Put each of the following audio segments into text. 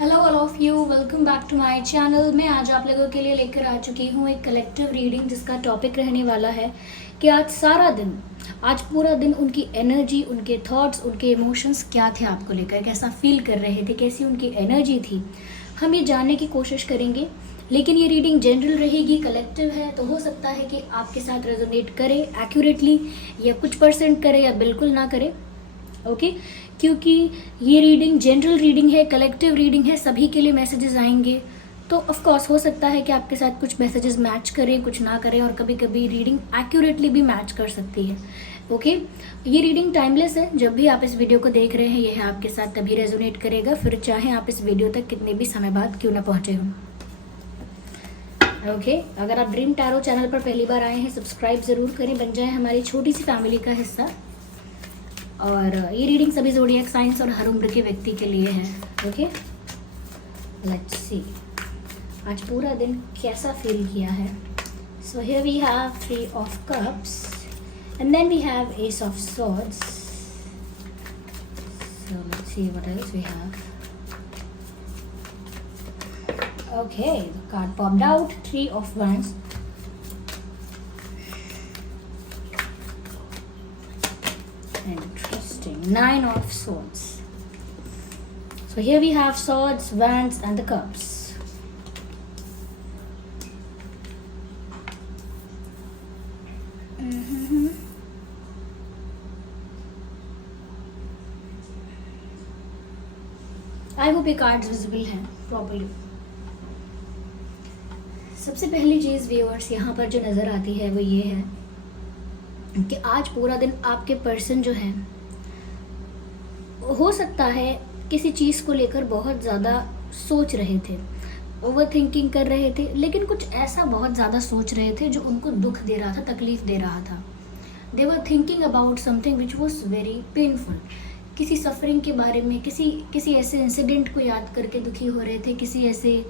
Hello all of you, welcome back to my channel. मैं आज आप लोगों के लिए लेकर आ चुकी हूँ एक कलेक्टिव रीडिंग जिसका टॉपिक रहने वाला है कि आज पूरा दिन उनकी एनर्जी, उनके थॉट्स, उनके इमोशंस क्या थे आपको लेकर, कैसा फील कर रहे थे, कैसी उनकी एनर्जी थी। हम ये जानने की कोशिश करेंगे, लेकिन ये रीडिंग जनरल रहेगी, कलेक्टिव है, तो हो सकता है कि आपके साथ रेजोनेट करे एक्यूरेटली, या कुछ परसेंट करे या बिल्कुल ना करे। ओके क्योंकि ये रीडिंग जनरल रीडिंग है, कलेक्टिव रीडिंग है, सभी के लिए मैसेजेस आएंगे। तो ऑफ कोर्स हो सकता है कि आपके साथ कुछ मैसेजेस मैच करें, कुछ ना करें, और कभी कभी रीडिंग एक्यूरेटली भी मैच कर सकती है। ओके ये रीडिंग टाइमलेस है। जब भी आप इस वीडियो को देख रहे हैं, यह आपके साथ तभी रेजोनेट करेगा, फिर चाहे आप इस वीडियो तक कितने भी समय बाद क्यों ना पहुंचे हों। ओके अगर आप ड्रीम टैरो चैनल पर पहली बार आए हैं, सब्सक्राइब ज़रूर करें, बन जाए हमारी छोटी सी फैमिली का हिस्सा। और ये रीडिंग सभी ज़ोडिएक साइंस और हर उम्र के व्यक्ति के लिए है। ओके लेट्स सी आज पूरा दिन कैसा फील किया है। So here we have 3 of cups and then we have ace of swords. So let's see what else we have. Okay the card popped out 3 of wands. Interesting. 9 of swords. So here we have swords, wands and the cups. I hope ये cards visible हैं properly. सबसे पहली चीज़ viewers यहाँ पर जो नज़र आती है वो ये है कि आज पूरा दिन आपके पर्सन जो है, हो सकता है किसी चीज़ को लेकर बहुत ज़्यादा सोच रहे थे, ओवर थिंकिंग कर रहे थे, लेकिन कुछ ऐसा बहुत ज़्यादा सोच रहे थे जो उनको दुख दे रहा था, तकलीफ़ दे रहा था। They were thinking about something which was very painful. किसी सफरिंग के बारे में, किसी ऐसे इंसिडेंट को याद करके दुखी हो रहे थे,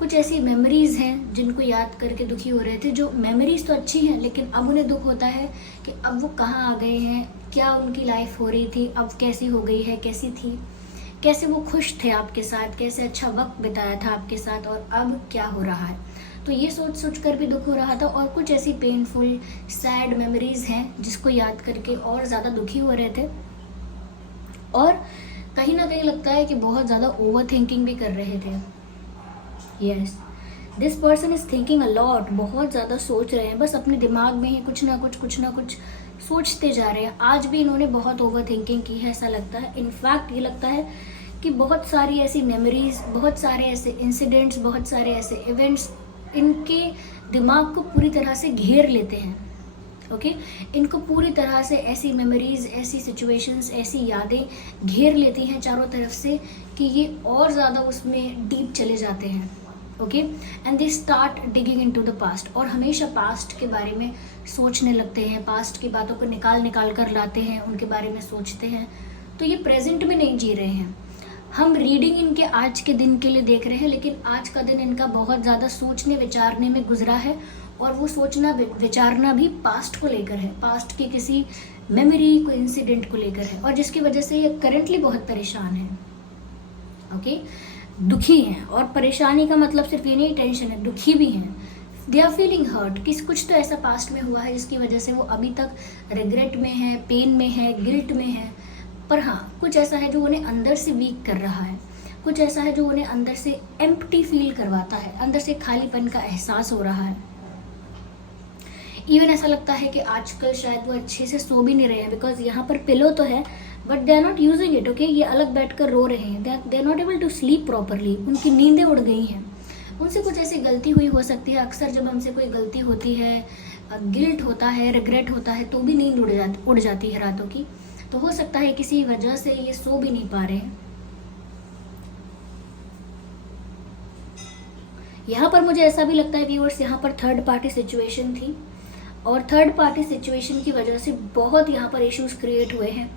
कुछ ऐसी मेमोरीज़ हैं जिनको याद करके दुखी हो रहे थे। जो मेमोरीज़ तो अच्छी हैं, लेकिन अब उन्हें दुख होता है कि अब वो कहाँ आ गए हैं, क्या उनकी लाइफ हो रही थी, अब कैसी हो गई है, कैसी थी, कैसे वो खुश थे आपके साथ, कैसे अच्छा वक्त बिताया था आपके साथ, और अब क्या हो रहा है। तो ये सोच कर भी दुख हो रहा था। और कुछ ऐसी पेनफुल सैड मेमोरीज़ हैं जिसको याद करके और ज़्यादा दुखी हो रहे थे, और कहीं ना कहीं लगता है कि बहुत ज़्यादा ओवर थिंकिंग भी कर रहे थे। Yes this person is thinking a lot, बहुत ज़्यादा सोच रहे हैं, बस अपने दिमाग में ही कुछ ना कुछ सोचते जा रहे हैं। आज भी इन्होंने बहुत ओवर थिंकिंग की है, ऐसा लगता है। इनफैक्ट ये लगता है कि बहुत सारी ऐसी मेमोरीज, बहुत सारे ऐसे इंसिडेंट्स, बहुत सारे ऐसे इवेंट्स इनके दिमाग को पूरी तरह से घेर लेते हैं। ओके इनको पूरी तरह से ऐसी मेमोरीज, ऐसी सिचुएशंस, ऐसी यादें घेर लेती हैं चारों तरफ से कि ये और ज़्यादा उसमें डीप चले जाते हैं। Okay and they start digging into the past, और हमेशा पास्ट के बारे में सोचने लगते हैं, पास्ट की बातों को निकाल कर लाते हैं, उनके बारे में सोचते हैं। तो ये प्रेजेंट में नहीं जी रहे हैं। हम रीडिंग इनके आज के दिन के लिए देख रहे हैं, लेकिन आज का दिन इनका बहुत ज़्यादा सोचने विचारने में गुजरा है, और वो सोचना विचारना भी पास्ट को लेकर है, पास्ट की किसी मेमोरी को, इंसिडेंट को लेकर है, और जिसकी वजह से ये करेंटली बहुत परेशान है। ओके दुखी हैं, और परेशानी का मतलब सिर्फ ये नहीं टेंशन है, दुखी भी हैं। दे आर फीलिंग हर्ट, कुछ तो ऐसा पास्ट में हुआ है जिसकी वजह से वो अभी तक रिग्रेट में है, पेन में है, गिल्ट में है। पर हाँ कुछ ऐसा है जो उन्हें अंदर से वीक कर रहा है, कुछ ऐसा है जो उन्हें अंदर से एम्प्टी फील करवाता है, अंदर से खालीपन का एहसास हो रहा है। इवन ऐसा लगता है कि आजकल शायद वो अच्छे से सो भी नहीं रहे हैं, बिकॉज यहाँ पर पिलो तो है but they are not using it. Okay ये अलग बैठकर रो रहे हैं, they are not able to sleep properly, उनकी नींदें उड़ गई हैं। उनसे कुछ ऐसी गलती हुई हो सकती है। अक्सर जब हमसे कोई गलती होती है, गिल्ट होता है, रिग्रेट होता है, तो भी नींद उड़ जाती है रातों की। तो हो सकता है किसी वजह से ये सो भी नहीं पा रहे हैं। यहाँ पर मुझे ऐसा भी लगता है व्यूअर्स, यहाँ पर थर्ड पार्टी सिचुएशन थी, और थर्ड पार्टी सिचुएशन की वजह से बहुत यहाँ पर इश्यूज क्रिएट हुए हैं।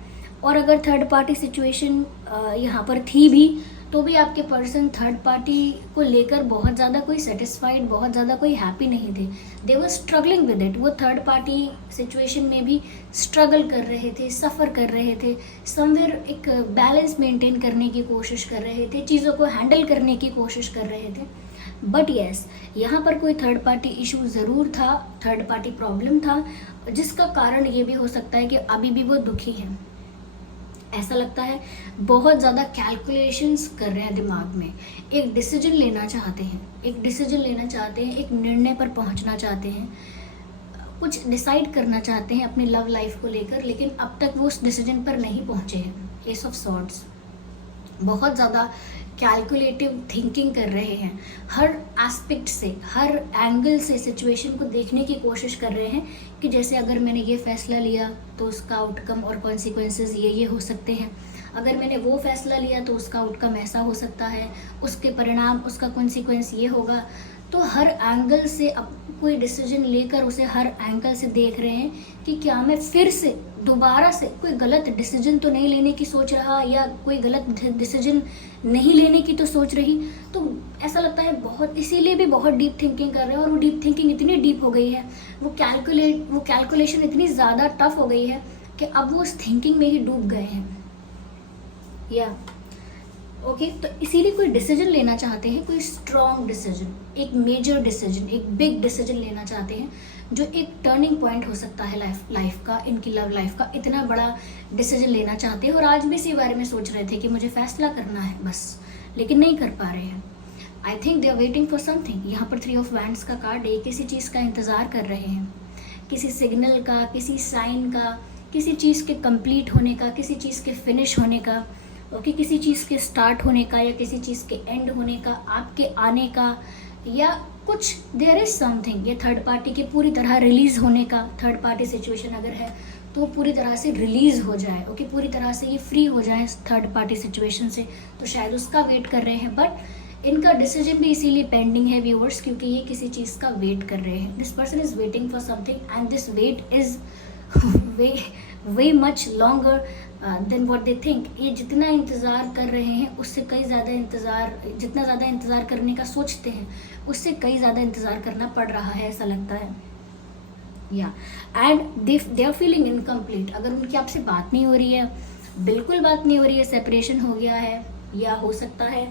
और अगर थर्ड पार्टी सिचुएशन यहाँ पर थी भी तो भी आपके पर्सन थर्ड पार्टी को लेकर बहुत ज़्यादा कोई सेटिस्फाइड, बहुत ज़्यादा कोई हैप्पी नहीं थे। दे वर स्ट्रगलिंग विद इट। वो थर्ड पार्टी सिचुएशन में भी स्ट्रगल कर रहे थे, सफ़र कर रहे थे, समवेयर एक बैलेंस मेंटेन करने की कोशिश कर रहे थे, चीज़ों को हैंडल करने की कोशिश कर रहे थे। बट येस, यहाँ पर कोई थर्ड पार्टी इशू ज़रूर था, थर्ड पार्टी प्रॉब्लम था, जिसका कारण ये भी हो सकता है कि अभी भी वो दुखी हैं। ऐसा लगता है बहुत ज़्यादा कैलकुलेशंस कर रहे हैं दिमाग में, एक डिसीजन लेना चाहते हैं, एक डिसीजन लेना चाहते हैं, एक निर्णय पर पहुंचना चाहते हैं, कुछ डिसाइड करना चाहते हैं अपनी लव लाइफ को लेकर, लेकिन अब तक वो उस डिसीजन पर नहीं पहुंचे हैं। एस ऑफ सॉर्ड्स, बहुत ज़्यादा कैलकुलेटिव थिंकिंग कर रहे हैं, हर एस्पेक्ट से, हर एंगल से सिचुएशन को देखने की कोशिश कर रहे हैं कि जैसे अगर मैंने ये फैसला लिया तो उसका आउटकम और कॉन्सिक्वेंसेस ये हो सकते हैं, अगर मैंने वो फैसला लिया तो उसका आउटकम ऐसा हो सकता है, उसके परिणाम, उसका कॉन्सिक्वेंस ये होगा। तो हर एंगल से अब कोई डिसीजन लेकर उसे हर एंगल से देख रहे हैं कि क्या मैं फिर से दोबारा से कोई गलत डिसीजन तो नहीं लेने की सोच रहा, या कोई गलत डिसीजन नहीं लेने की तो सोच रही। तो ऐसा लगता है बहुत, इसीलिए भी बहुत डीप थिंकिंग कर रहे हैं, और वो डीप थिंकिंग इतनी डीप हो गई है, वो कैलकुलेशन इतनी ज़्यादा टफ हो गई है कि अब वो उस थिंकिंग में ही डूब गए हैं। या ओके, तो इसीलिए कोई डिसीजन लेना चाहते हैं, कोई स्ट्रॉन्ग डिसीजन, एक मेजर डिसीजन, एक बिग डिसीजन लेना चाहते हैं, जो एक टर्निंग पॉइंट हो सकता है लाइफ का, इनकी लव लाइफ का। इतना बड़ा डिसीजन लेना चाहते हैं और आज भी इसी बारे में सोच रहे थे कि मुझे फैसला करना है बस, लेकिन नहीं कर पा रहे हैं। I think they are waiting for something. यहाँ पर 3 ऑफ वैंड्स का कार्ड है, किसी चीज़ का इंतज़ार कर रहे हैं, किसी सिग्नल का, किसी साइन का, किसी चीज़ के कंप्लीट होने का, किसी चीज़ के फिनिश होने का, ओके, किसी चीज़ के स्टार्ट होने का या किसी चीज़ के एंड होने का, आपके आने का, या कुछ देयर इज समथिंग। ये थर्ड पार्टी के पूरी तरह रिलीज़ होने का, थर्ड पार्टी सिचुएशन अगर है तो पूरी तरह से रिलीज़ हो जाए, ओके, पूरी तरह से ये फ्री हो जाए थर्ड पार्टी सिचुएशन से, तो शायद उसका वेट कर रहे हैं। बट इनका डिसीजन भी इसीलिए पेंडिंग है व्यूअर्स, क्योंकि ये किसी चीज़ का वेट कर रहे हैं। This person is waiting for something and this wait is way much longer than what they think. ये जितना इंतज़ार कर रहे हैं उससे कई ज़्यादा इंतज़ार, जितना ज़्यादा इंतज़ार करने का सोचते हैं उससे कई ज़्यादा इंतज़ार करना पड़ रहा है, ऐसा लगता है। या and they are feeling incomplete. अगर उनकी आपसे बात नहीं हो रही है, बिल्कुल बात नहीं हो रही है, सेपरेशन हो गया है, या हो सकता है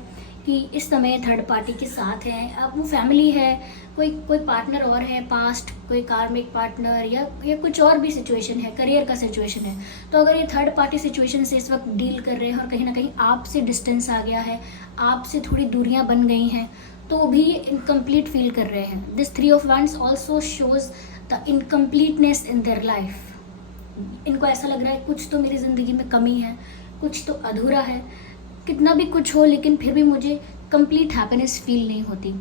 कि इस समय थर्ड पार्टी के साथ हैं, अब वो फैमिली है, कोई पार्टनर और है, पास्ट कोई कार्मिक पार्टनर, या कुछ और भी सिचुएशन है, करियर का सिचुएशन है। तो अगर ये थर्ड पार्टी सिचुएशन से इस वक्त डील कर रहे हैं और कहीं ना कहीं आपसे डिस्टेंस आ गया है, आपसे थोड़ी दूरियां बन गई हैं, तो भी इनकम्प्लीट फील कर रहे हैं। This 3 of wands also shows the incompleteness in their life. इनको ऐसा लग रहा है कुछ तो मेरी ज़िंदगी में कमी है, कुछ तो अधूरा है, कितना भी कुछ हो लेकिन फिर भी मुझे कंप्लीट हैप्पीनेस फील नहीं होती।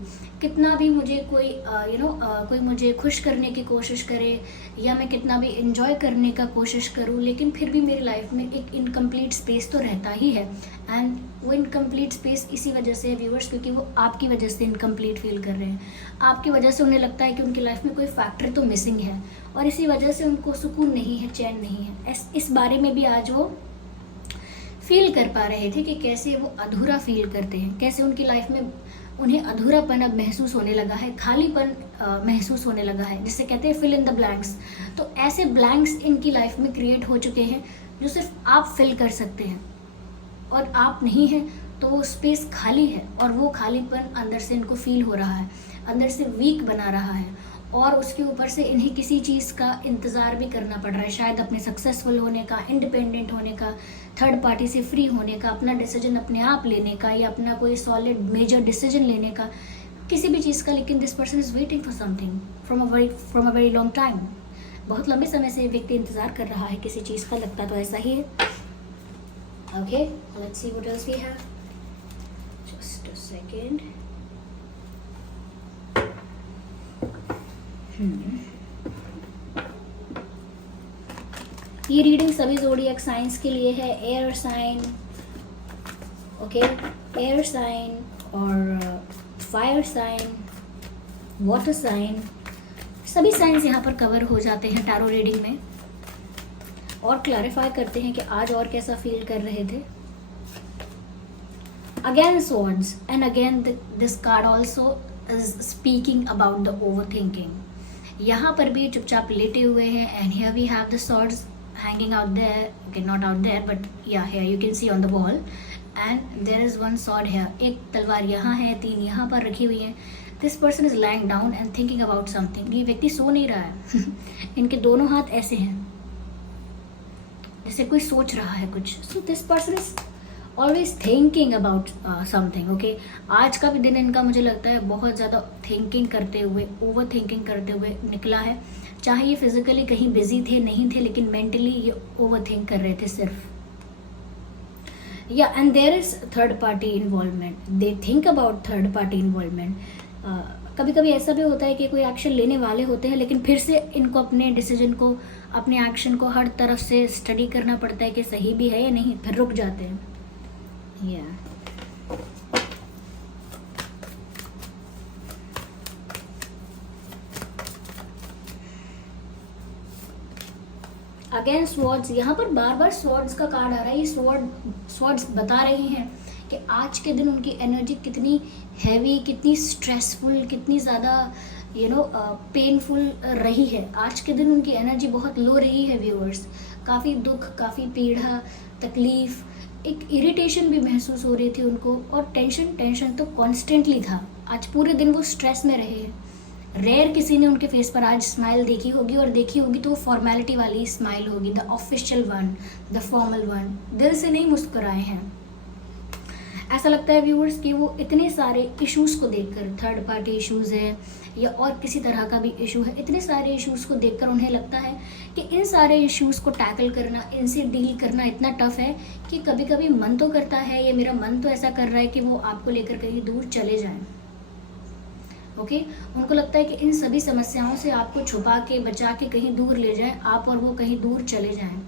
कितना भी मुझे कोई कोई मुझे खुश करने की कोशिश करे, या मैं कितना भी इंजॉय करने का कोशिश करूं, लेकिन फिर भी मेरी लाइफ में एक इनकम्प्लीट स्पेस तो रहता ही है। एंड वो इनकम्प्लीट स्पेस इसी वजह से है व्यूअर्स, क्योंकि वो आपकी वजह से इनकम्प्लीट फील कर रहे हैं। आपकी वजह से उन्हें लगता है कि उनकी लाइफ में कोई फैक्टर तो मिसिंग है, और इसी वजह से उनको सुकून नहीं है, चैन नहीं है। इस बारे में भी आज वो फील कर पा रहे थे कि कैसे वो अधूरा फील करते हैं, कैसे उनकी लाइफ में उन्हें अधूरापन अब महसूस होने लगा है, खालीपन महसूस होने लगा है, जिसे कहते हैं फिल इन द ब्लैंक्स। तो ऐसे ब्लैंक्स इनकी लाइफ में क्रिएट हो चुके हैं जो सिर्फ आप फिल कर सकते हैं, और आप नहीं हैं तो वो स्पेस खाली है, और वो खालीपन अंदर से इनको फील हो रहा है, अंदर से वीक बना रहा है, और उसके ऊपर से इन्हें किसी चीज़ का इंतज़ार भी करना पड़ रहा है, शायद अपने सक्सेसफुल होने का, इंडिपेंडेंट होने का, थर्ड पार्टी से फ्री होने का, अपना डिसीजन अपने आप लेने का, या अपना कोई सॉलिड मेजर डिसीजन लेने का, किसी भी चीज़ का। लेकिन this person is waiting for something from a very long time. बहुत लंबे समय से व्यक्ति इंतज़ार कर रहा है किसी चीज़ का, लगता तो ऐसा ही है। Okay, let's see what else we have. Just a second. ये रीडिंग सभी ज़ोडिएक साइंस के लिए है। Air sign, okay, air sign और फायर साइन, वाटर साइन, सभी साइंस यहाँ पर कवर हो जाते हैं टैरो रीडिंग में। और क्लैरिफाई करते हैं कि आज और कैसा फील कर रहे थे। Again swords, and again this card also is speaking about the overthinking. यहाँ पर भी चुपचाप लेटे हुए हैं, and here we have the swords hanging out there. Okay, not out there, but yeah, here you can see on the wall. And there is one sword here. एक तलवार यहाँ है, 3 यहाँ पर रखी हुई हैं. This person is lying down and thinking about something. ये व्यक्ति सो नहीं रहा है. इनके दोनों हाथ ऐसे हैं, जैसे कोई सोच रहा है कुछ. So this person is always thinking about something. Okay, आज का भी दिन इनका मुझे लगता है बहुत ज़्यादा थिंकिंग करते हुए, ओवर थिंकिंग करते हुए निकला है. चाहे ये फिजिकली कहीं बिजी थे नहीं थे, लेकिन मेंटली ये ओवर थिंक कर रहे थे सिर्फ. Yeah, and there is third party involvement. They think about third party involvement. कभी कभी ऐसा भी होता है कि कोई एक्शन लेने वाले होते हैं, लेकिन फिर से इनको अपने डिसीजन को, अपने एक्शन को हर तरफ से स्टडी करना पड़ता है कि सही भी है या नहीं, फिर रुक जाते हैं. Yeah. अगेन स्वॉर्ड्स, यहाँ पर बार बार स्वॉर्ड्स का कार्ड आ रहा है. ये स्वॉर्ड्स बता रहे हैं कि आज के दिन उनकी एनर्जी कितनी हैवी, कितनी स्ट्रेसफुल, कितनी ज़्यादा पेनफुल रही है. आज के दिन उनकी एनर्जी बहुत लो रही है व्यूअर्स. काफ़ी दुख, काफ़ी पीड़ा, तकलीफ, एक इरिटेशन भी महसूस हो रही थी उनको, और टेंशन तो कॉन्स्टेंटली था. आज पूरे दिन वो स्ट्रेस में रहे हैं. रेयर किसी ने उनके फेस पर आज स्माइल देखी होगी, और देखी होगी तो फॉर्मेलिटी वाली स्माइल होगी, the official one, the formal one. दिल से नहीं मुस्कुराए हैं. ऐसा लगता है व्यूअर्स कि वो इतने सारे इश्यूज़ को देखकर, थर्ड पार्टी इश्यूज़ है या और किसी तरह का भी इशू है, इतने सारे इश्यूज़ को देखकर उन्हें लगता है कि इन सारे इश्यूज़ को टैकल करना, इनसे डील करना इतना टफ है कि कभी कभी मन तो करता है, या मेरा मन तो ऐसा कर रहा है कि वो आपको लेकर कहीं दूर चले जाएं. ओके, उनको लगता है कि इन सभी समस्याओं से आपको छुपा के, बचा के कहीं दूर ले जाएं, आप और वो कहीं दूर चले जाएं.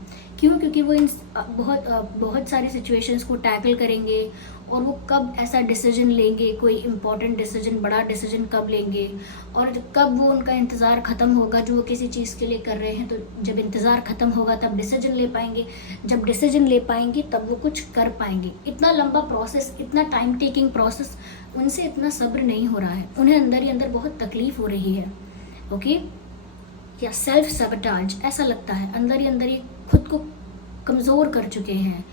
क्यों? क्योंकि वो इन बहुत सारी सिचुएशंस को टैकल करेंगे, और वो कब ऐसा डिसीजन लेंगे, कोई इम्पोर्टेंट डिसीजन, बड़ा डिसीजन कब लेंगे, और कब वो उनका इंतज़ार ख़त्म होगा जो वो किसी चीज़ के लिए कर रहे हैं. तो जब इंतज़ार ख़त्म होगा तब डिसीजन ले पाएंगे, जब डिसीजन ले पाएंगे तब वो कुछ कर पाएंगे. इतना लंबा प्रोसेस, इतना टाइम टेकिंग प्रोसेस, उनसे इतना सब्र नहीं हो रहा है. उन्हें अंदर ही अंदर बहुत तकलीफ़ हो रही है. ओके, या सेल्फ सबटाज, ऐसा लगता है अंदर ही अंदर ये खुद को कमज़ोर कर चुके हैं,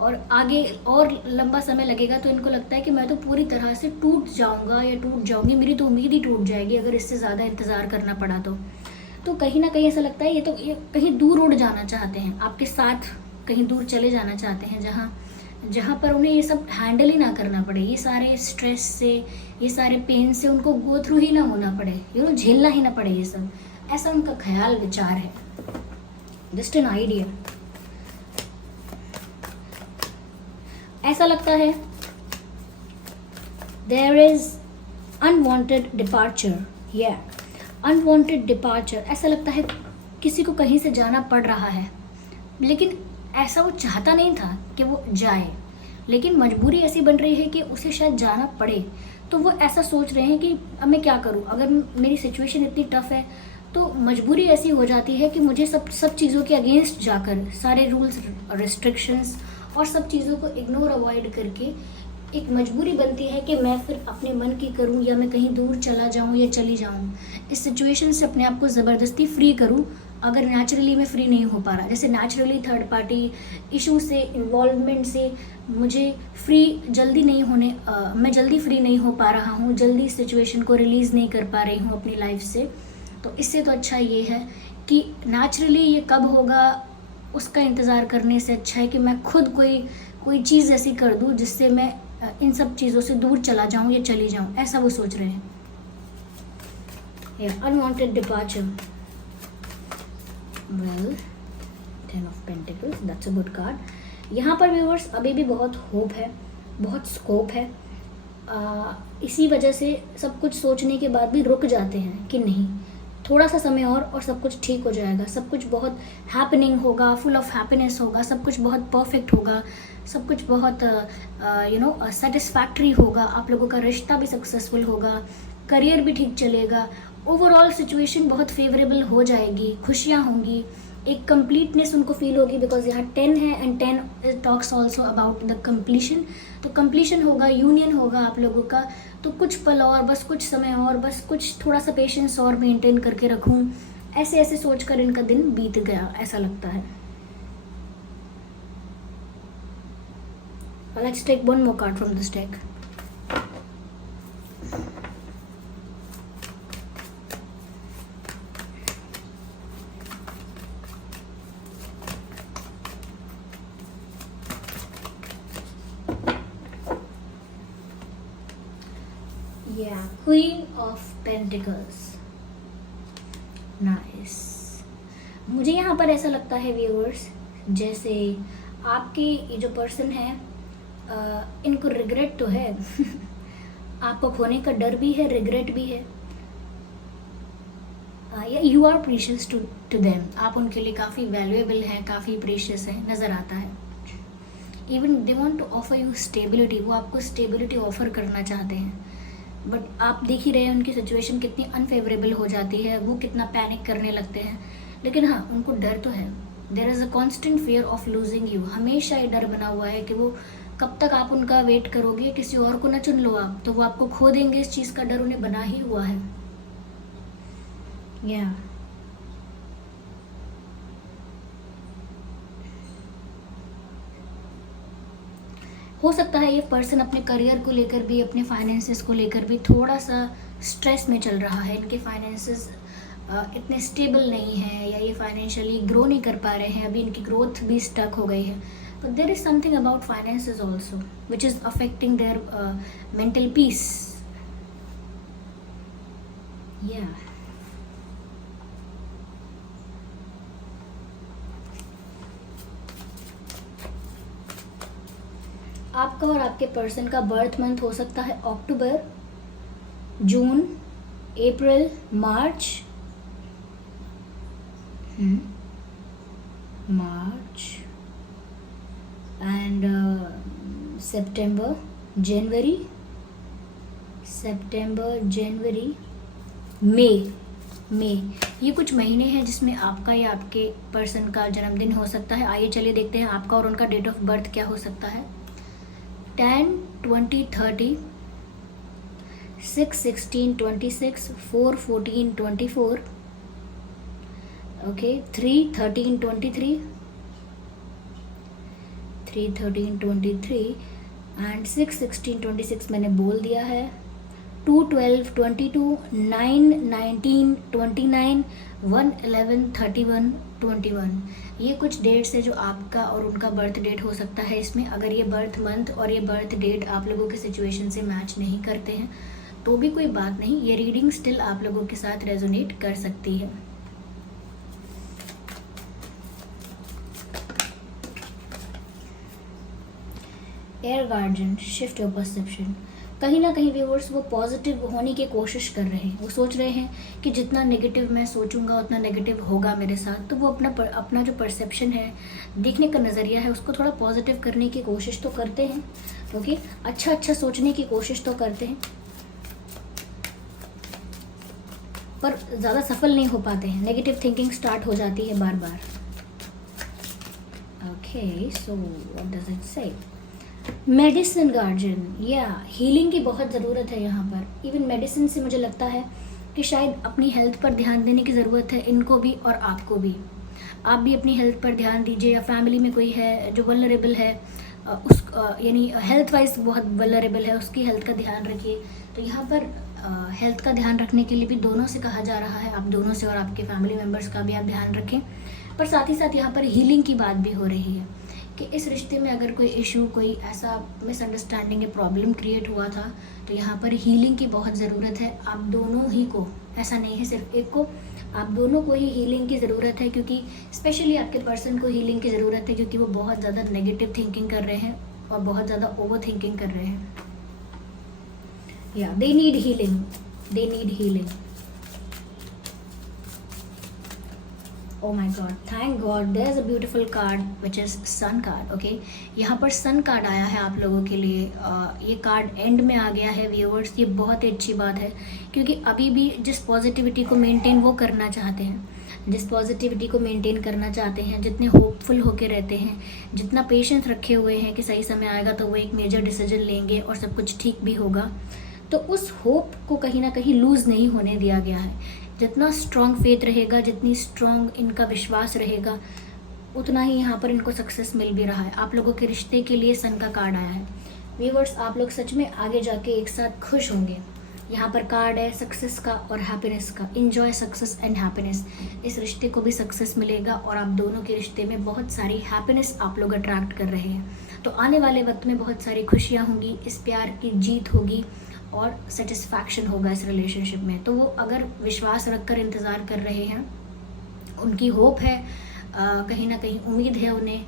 और आगे और लंबा समय लगेगा तो इनको लगता है कि मैं तो पूरी तरह से टूट जाऊंगा या टूट जाऊंगी, मेरी तो उम्मीद ही टूट जाएगी अगर इससे ज़्यादा इंतज़ार करना पड़ा तो कहीं ना कहीं ऐसा लगता है ये कहीं दूर उड़ जाना चाहते हैं, आपके साथ कहीं दूर चले जाना चाहते हैं, जहाँ पर उन्हें ये सब हैंडल ही ना करना पड़े, ये सारे स्ट्रेस से, ये सारे पेन से उनको गो थ्रू ही ना होना पड़े, झेलना ही ना पड़े ये सब. ऐसा उनका ख्याल विचार है. Just an idea. ऐसा लगता है देयर इज अनवांटेड डिपार्चर. या अनवांटेड डिपार्चर, ऐसा लगता है किसी को कहीं से जाना पड़ रहा है, लेकिन ऐसा वो चाहता नहीं था कि वो जाए, लेकिन मजबूरी ऐसी बन रही है कि उसे शायद जाना पड़े. तो वो ऐसा सोच रहे हैं कि अब मैं क्या करूं, अगर मेरी सिचुएशन इतनी टफ है तो मजबूरी ऐसी हो जाती है कि मुझे सब चीज़ों के अगेंस्ट जाकर, सारे रूल्स, रिस्ट्रिक्शंस और सब चीज़ों को इग्नोर, अवॉइड करके एक मजबूरी बनती है कि मैं फिर अपने मन की करूं, या मैं कहीं दूर चला जाऊं या चली जाऊं, इस सिचुएशन से अपने आप को ज़बरदस्ती फ्री करूं, अगर नेचुरली मैं फ्री नहीं हो पा रहा. जैसे नेचुरली थर्ड पार्टी इशू से, इन्वॉल्वमेंट से मुझे फ्री जल्दी नहीं होने, मैं जल्दी फ्री नहीं हो पा रहा हूँ, जल्दी सिचुएशन को रिलीज़ नहीं कर पा रही हूँ अपनी लाइफ से. तो इससे तो अच्छा ये है कि नेचुरली ये कब होगा उसका इंतज़ार करने से अच्छा है कि मैं खुद कोई चीज़ ऐसी कर दूँ जिससे मैं इन सब चीज़ों से दूर चला जाऊँ या चली जाऊँ. ऐसा वो सोच रहे हैं. Unwanted departure. Well, 10 of pentacles, that's a good card. यहाँ पर व्यूअर्स अभी भी बहुत होप है, बहुत स्कोप है. इसी वजह से सब कुछ सोचने के बाद भी रुक जाते हैं कि नहीं, थोड़ा सा समय और सब कुछ ठीक हो जाएगा, सब कुछ बहुत हैपनिंग होगा, फुल ऑफ हैप्पीनेस होगा, सब कुछ बहुत परफेक्ट होगा, सब कुछ बहुत सेटिस्फैक्ट्री होगा, आप लोगों का रिश्ता भी सक्सेसफुल होगा, करियर भी ठीक चलेगा, ओवरऑल सिचुएशन बहुत फेवरेबल हो जाएगी, खुशियाँ होंगी, एक कंप्लीटनेस उनको फील होगी, बिकॉज यहाँ 10 है and 10 talks also about the completion. तो कंप्लीशन होगा, यूनियन होगा आप लोगों का। तो कुछ पल और, बस कुछ समय और, बस कुछ थोड़ा सा पेशेंस और मेंटेन करके रखूँ, ऐसे ऐसे सोचकर इनका दिन बीत गया, ऐसा लगता है। Let's take one more card from this deck. Yeah, Queen of Pentacles. Nice. मुझे यहाँ पर ऐसा लगता है व्यूअर्स, जैसे आपके ये जो पर्सन है, इनको रिग्रेट तो है आपको खोने का डर भी है, रिग्रेट भी है। You are precious to them, आप उनके लिए काफ़ी वैल्यूएबल हैं, काफ़ी प्रीशियस हैं, नज़र आता है। Even they want to offer you stability, वो आपको स्टेबिलिटी ऑफर करना चाहते हैं, बट आप देख ही रहे हैं उनकी सिचुएशन कितनी अनफेवरेबल हो जाती है, वो कितना पैनिक करने लगते हैं। लेकिन हाँ, उनको डर तो है। There is a constant fear of losing you, हमेशा ये डर बना हुआ है कि वो कब तक आप उनका वेट करोगे, किसी और को ना चुन लो आप, तो वो आपको खो देंगे, इस चीज़ का डर उन्हें बना ही हुआ है। या हो सकता है ये पर्सन अपने करियर को लेकर भी, अपने फाइनेंसेस को लेकर भी थोड़ा सा स्ट्रेस में चल रहा है। इनके फाइनेंसेस इतने स्टेबल नहीं हैं, या ये फाइनेंशियली ग्रो नहीं कर पा रहे हैं, अभी इनकी ग्रोथ भी स्टक हो गई है। But there is something about finances also which is affecting their mental peace. या आपका और आपके पर्सन का बर्थ मंथ हो सकता है अक्टूबर, जून, अप्रैल, मार्च, मार्च एंड सितंबर, जनवरी, मई। ये कुछ महीने हैं जिसमें आपका या आपके पर्सन का जन्मदिन हो सकता है। आइए चलिए देखते हैं आपका और उनका डेट ऑफ बर्थ क्या हो सकता है। 10, 20, 30, 6, 16, 26, 4, 14, 24, okay, 3, 13, 23, 3, 13, 23 एंड 6, 16, 26 मैंने बोल दिया है। 2, 12, 22, 9, 19, 29, 1, 11, 31, 21। ये कुछ डेट्स है जो आपका और उनका बर्थ डेट हो सकता है। इसमें अगर ये बर्थ मंथ और ये बर्थ डेट आप लोगों की सिचुएशन से मैच नहीं करते हैं तो भी कोई बात नहीं, ये रीडिंग स्टिल आप लोगों के साथ रेजोनेट कर सकती है। Air guardian, shift your perception. कहीं ना कहीं व्यूअर्स वो पॉजिटिव होने की कोशिश कर रहे हैं। वो सोच रहे हैं कि जितना नेगेटिव मैं सोचूंगा उतना नेगेटिव होगा मेरे साथ। तो वो अपना जो परसेप्शन है, देखने का नज़रिया है, उसको थोड़ा पॉजिटिव करने की कोशिश तो करते हैं। ओके, अच्छा सोचने की कोशिश तो करते हैं, पर ज़्यादा सफल नहीं हो पाते हैं। नेगेटिव थिंकिंग स्टार्ट हो जाती है बार बार। Okay, so what does it say? Medicine guardian, या हीलिंग की बहुत ज़रूरत है यहाँ पर। इवन मेडिसिन से मुझे लगता है कि शायद अपनी हेल्थ पर ध्यान देने की ज़रूरत है, इनको भी और आपको भी। आप भी अपनी हेल्थ पर ध्यान दीजिए, या फैमिली में कोई है जो वल्नरेबल है, उस यानी हेल्थ वाइज बहुत वल्नरेबल है, उसकी हेल्थ का ध्यान रखिए। तो यहाँ पर हेल्थ का ध्यान रखने के लिए भी दोनों से कहा जा रहा है, आप दोनों से और आपके फैमिली मेम्बर्स का भी आप ध्यान रखें। पर साथ ही साथ यहाँ पर हीलिंग की बात भी हो रही है कि इस रिश्ते में अगर कोई इशू, कोई ऐसा मिसअंडरस्टैंडिंग या प्रॉब्लम क्रिएट हुआ था, तो यहाँ पर हीलिंग की बहुत ज़रूरत है। आप दोनों ही को, ऐसा नहीं है सिर्फ एक को, आप दोनों को ही हीलिंग की ज़रूरत है। क्योंकि स्पेशली आपके पर्सन को हीलिंग की ज़रूरत है, क्योंकि वो बहुत ज़्यादा नेगेटिव थिंकिंग कर रहे हैं और बहुत ज़्यादा ओवर थिंकिंग कर रहे हैं। या they need healing, they need healing. Oh my God, thank God, there's a beautiful card which is Sun card. Okay, यहाँ पर Sun card आया है आप लोगों के लिए। ये कार्ड एंड में आ गया है व्यूअर्स, ये बहुत ही अच्छी बात है, क्योंकि अभी भी जिस पॉजिटिविटी को मेंटेन वो करना चाहते हैं, जिस पॉजिटिविटी को मेंटेन करना चाहते हैं, जितने होपफुल होके रहते हैं, जितना पेशेंस रखे हुए हैं कि सही समय आएगा तो वो एक मेजर डिसीजन लेंगे और सब कुछ ठीक भी होगा, तो उस होप को कहीं ना कहीं लूज़ नहीं होने दिया गया है। जितना स्ट्रॉन्ग फेथ रहेगा, जितनी स्ट्रॉन्ग इनका विश्वास रहेगा, उतना ही यहाँ पर इनको सक्सेस मिल भी रहा है। आप लोगों के रिश्ते के लिए सन का कार्ड आया है। व्यूअर्स, आप लोग सच में आगे जाके एक साथ खुश होंगे। यहाँ पर कार्ड है सक्सेस का और हैप्पीनेस का। Enjoy success and happiness. इस रिश्ते को भी सक्सेस मिलेगा और आप दोनों के रिश्ते में बहुत सारी हैप्पीनेस आप लोग अट्रैक्ट कर रहे हैं। तो आने वाले वक्त में बहुत सारी खुशियाँ होंगी, इस प्यार की जीत होगी और सेटिस्फैक्शन होगा इस रिलेशनशिप में। तो वो अगर विश्वास रखकर इंतज़ार कर रहे हैं, उनकी होप है, कहीं ना कहीं उम्मीद है उन्हें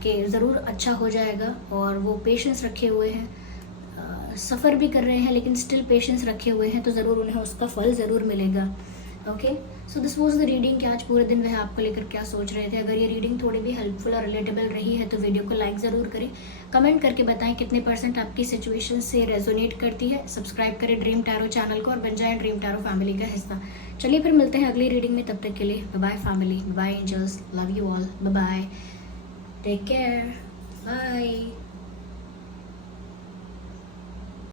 कि ज़रूर अच्छा हो जाएगा, और वो पेशेंस रखे हुए हैं, सफ़र भी कर रहे हैं लेकिन स्टिल पेशेंस रखे हुए हैं, तो ज़रूर उन्हें उसका फल ज़रूर मिलेगा। Okay, so this was the reading कि आज पूरे दिन वह आपको लेकर क्या सोच रहे थे। अगर ये रीडिंग थोड़ी भी हेल्पफुल और रिलेटेबल रही है तो वीडियो को लाइक ज़रूर करें, कमेंट करके बताएं कितने % आपकी सिचुएशन से रेजोनेट करती है। सब्सक्राइब करें ड्रीम टैरो चैनल को और बन जाएं ड्रीम टैरो फैमिली का हिस्सा। चलिए फिर मिलते हैं अगली रीडिंग में, तब तक के लिए bye bye family, bye angels, love you all, bye bye, take care, bye.